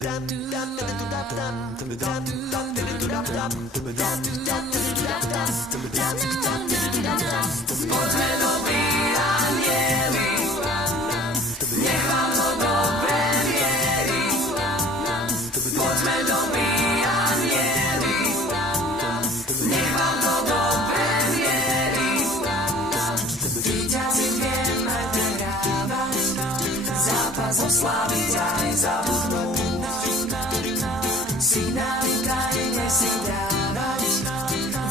Poďme dobrí anjeli, nech vám to dobre mierí. Poďme dobrí anjeli, nech vám to dobre mierí. Víťazi vieme vyhrávať, zápas osláviť aj zabudnúť. Signály tajne si dávať,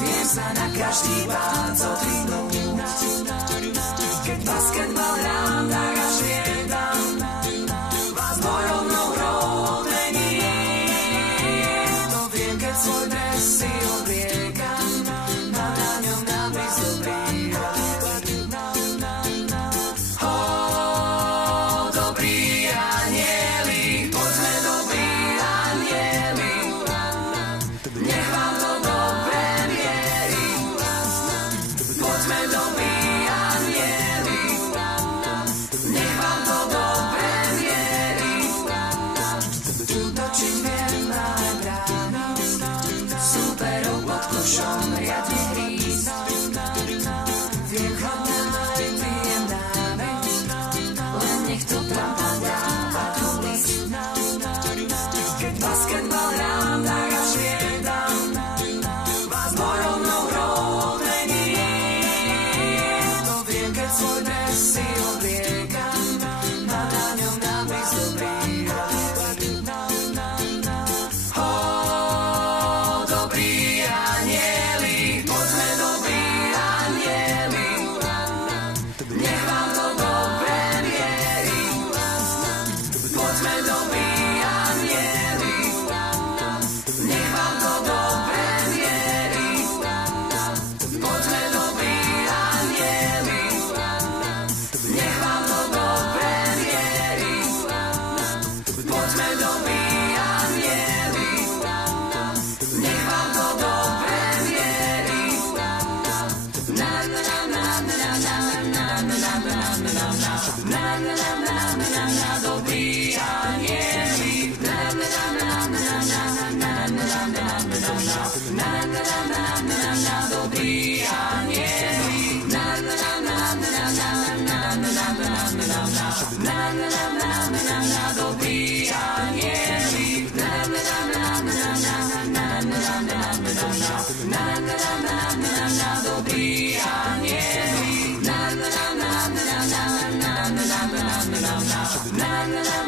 viem sa na každý pán zotrhnúť. Keď basketbal hrám, tak až liedam, vás bojovnou hrou odmením. To viem, keď svoj dres si obliekam, a na ňom nápis dobrý. Dobrí anjeli, poďme dobrí anjeli, nech vám to dobre mierí. Poďme dobrí anjeli, nech vám to dobre mierí. Útočím viem aj brániť, súperov pod košom riadne hrísť. Viem chladnáť, viem dáveť, len nech to pravda dáva tu list. Keď basketbal hrám, tak až liedam, vás bojovnou hrou odmením. To viem, keď svoj dres si obliekam, a na ňom nápis dobrý. Dobrí anjeli, poďme dobrí anjeli, nech vám to dobre mierí. Poďme dobrí anjeli, nech vám to dobre mierí. Poďme dobrí anjeli, nech vám to dobre mierí. Poďme dobrí anjeli, nech vám to dobre mierí. Na na na na na na na na na na na na dobrí anjeli. Na na na na na na na na dobrí anjeli. Na na na na na dobrí anjeli. Na na na dobrí anjeli. Na na